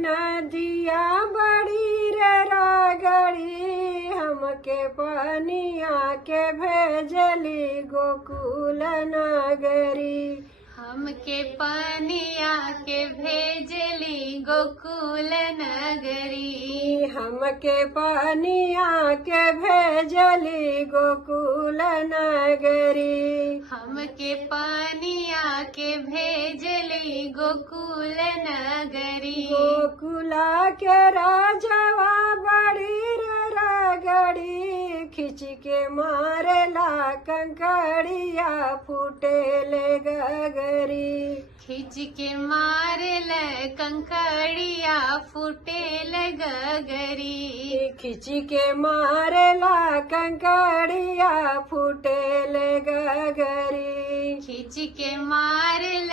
नदिया बड़ी रे रगड़ी, हमके पनिया के भेजली गोकुल नगरी। हमके पनिया के भेजली गोकुल नगरी। हमके पनिया के भेजली गोकुल नगरी। हमके पनिया के भेजली गोकुल नगरी। गोकुला के राजवा बड़ी रे रगड़ी, खिंच के मारेला कंकड़िया फूटेले गगरी। खिंच के मारल कंकड़िया फूटेल गगरी। खिंच के मारेला कंकड़िया फूटेले गगरी। खिंच के मारल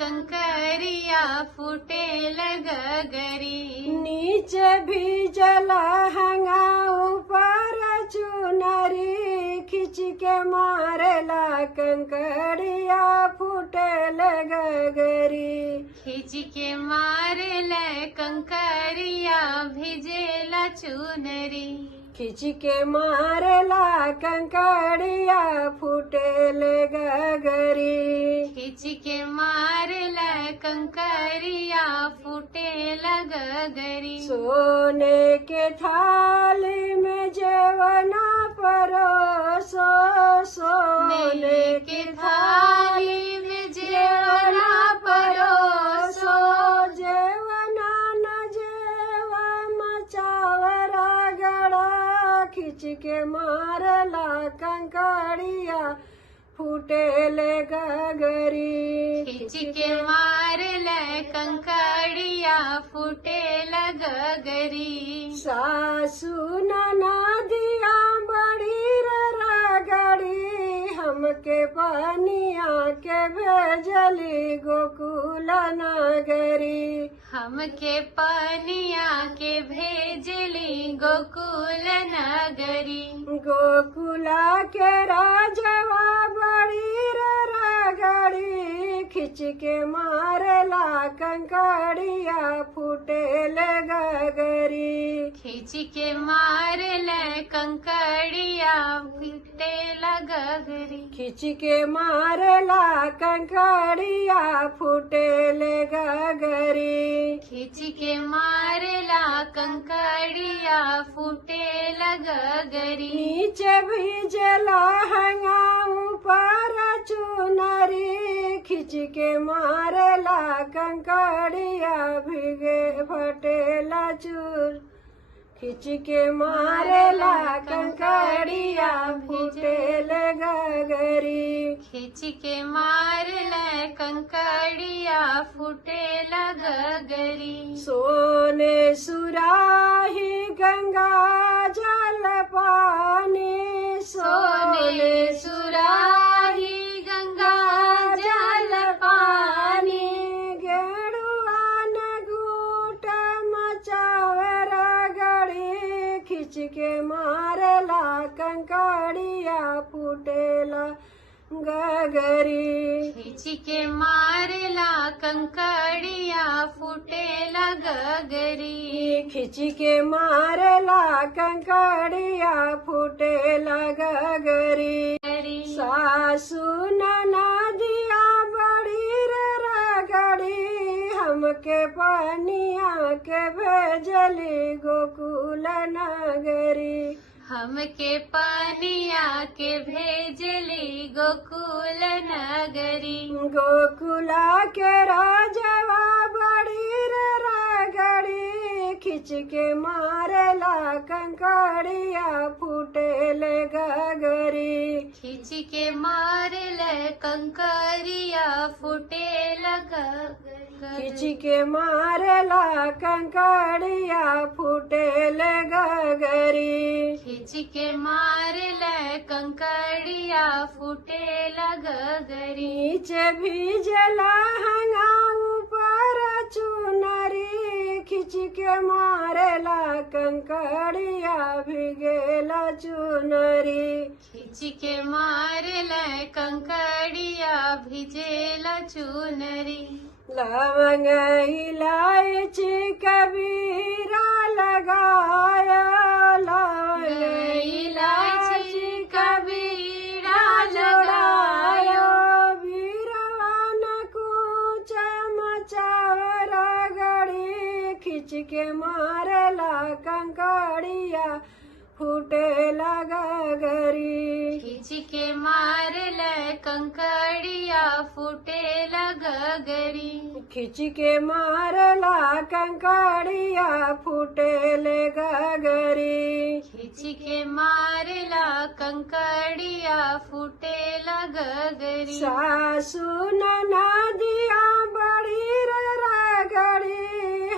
कंकड़िया फूटेल गगरी। नीचे भी जला हंगा ऊपर चुनरी, खिंच के मारेला कंकड़िया फूटेल गगरी। खिंच के मारल कंकड़िया भिजेला चुनरी। खिंच के मारेला कंकड़िया फूटेले गगरी। खिंच के मारल कंकड़िया फूटेल गगरी। सोने के थाली में जेवना परोसो, सोने के थाली में जेवना परोसो। जेवना न जेवा मचावरा गड़ा, खिंच के मारला कंकड़िया फूटेले गगरी। खिंच के मारल कंकड़िया फूटेल गगरी। सासू ननदिया बड़ी रे रगड़ी, हमके पनिया के भेजली गोकुल नगरी। हमके पनिया के भेजली गोकुल नगरी। गोकुला के राजवा बड़ी रे रगड़ी, खिंच के मारला कंकड़िया फूटेल गगरी। खिंच के मारल कंकड़िया फूटेल गगरी। खिंच के मारला कंकड़िया फूटेल गगरी। खिंच के मारला कंकड़िया फूटेल गगरी। नीचे भी जला हंगा ऊपर चुनरी, खिंच के मारला कंकड़िया भिगे फटेला चूर। खिंच के मारला कंकड़िया फूटेल गगरी। खिंच के मारल कंकड़िया फूटेल गगरी। सोने सुराही गंगा जल पानी, सोने सुराही गंगा जल पानी। गेरुआ न घूट मचावरा गड़ी, खिंच के मारला कंकड़िया फूटेला गगरी। खिंच के मारला कंकड़िया फूटेल गगरी। खिंच के मारला कंकड़िया फूटेला गगरी। सासू ननदिया बड़ी रे रगड़ी, हमके पनिया के भेजली गोकुल नगरी। हमके पनिया के भेजली गोकुल नगरी। गोकुला के राजवा बड़ी रे रगड़ी, खिंच के मारला कंकड़िया फूटेल गगरी। खिंच के मारल कंकड़िया फूटेल गगरी। खिंच के मारला कंकड़िया फूटेल गगरी। खिंच के मारल कंकड़िया फूटेल गगरी। नीचे भी जला हंगा ऊपर चुनरी, खिंच के मारला कंकड़िया भिगेला चुनरी। खिंच के मारल कंकड़िया भिजेला चुनरी। लवंग इलायची कभी खिंच के मारेला कंकड़िया फूटेला गगरी खींच के मार ले कंकड़िया फूटे गगरी खिंच के मारेला कंकड़िया फूटेले गगरी खींच के मारला कंकड़िया फूटे गगरी सासू ननदिया बड़ी रगड़ी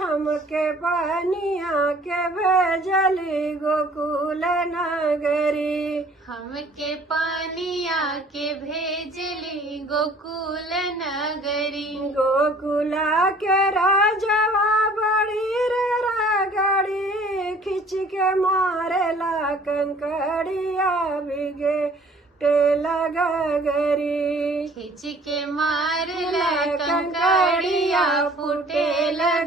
हमके पानिया के भेजली गोकुल नगरी हमके पानिया के भेजली गोकुल नगरी गोकुला के राजवा बड़ी रगड़ी खिंच के मारेला कंकड़िया बिगे टेला गगरी खींच के मार ले कंकड़िया फूटे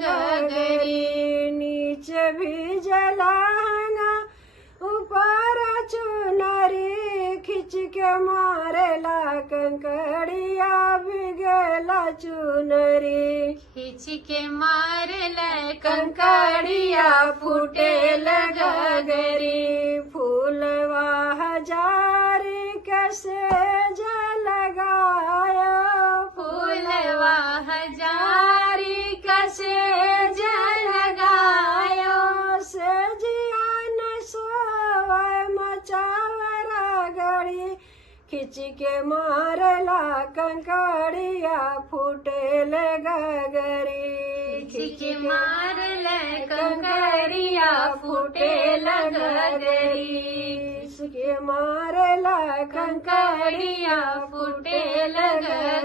गगरी नीचे भी जलाना ऊपर चुनरी खिंच के मारेला कंकड़िया बिगेला चुनरी खींच के मार ले कंकड़िया फूटे गगरी फूलवा हजारी कैसे लगाया फूलवा हजारी कसे लगायो से जियान सोए मचावरा गड़ी खिंच के मारला कंकड़िया फूटेल गगरी खींच के मार ले कंकड़िया फूटे गगरी के मारला कंकड़िया फूटे गगरी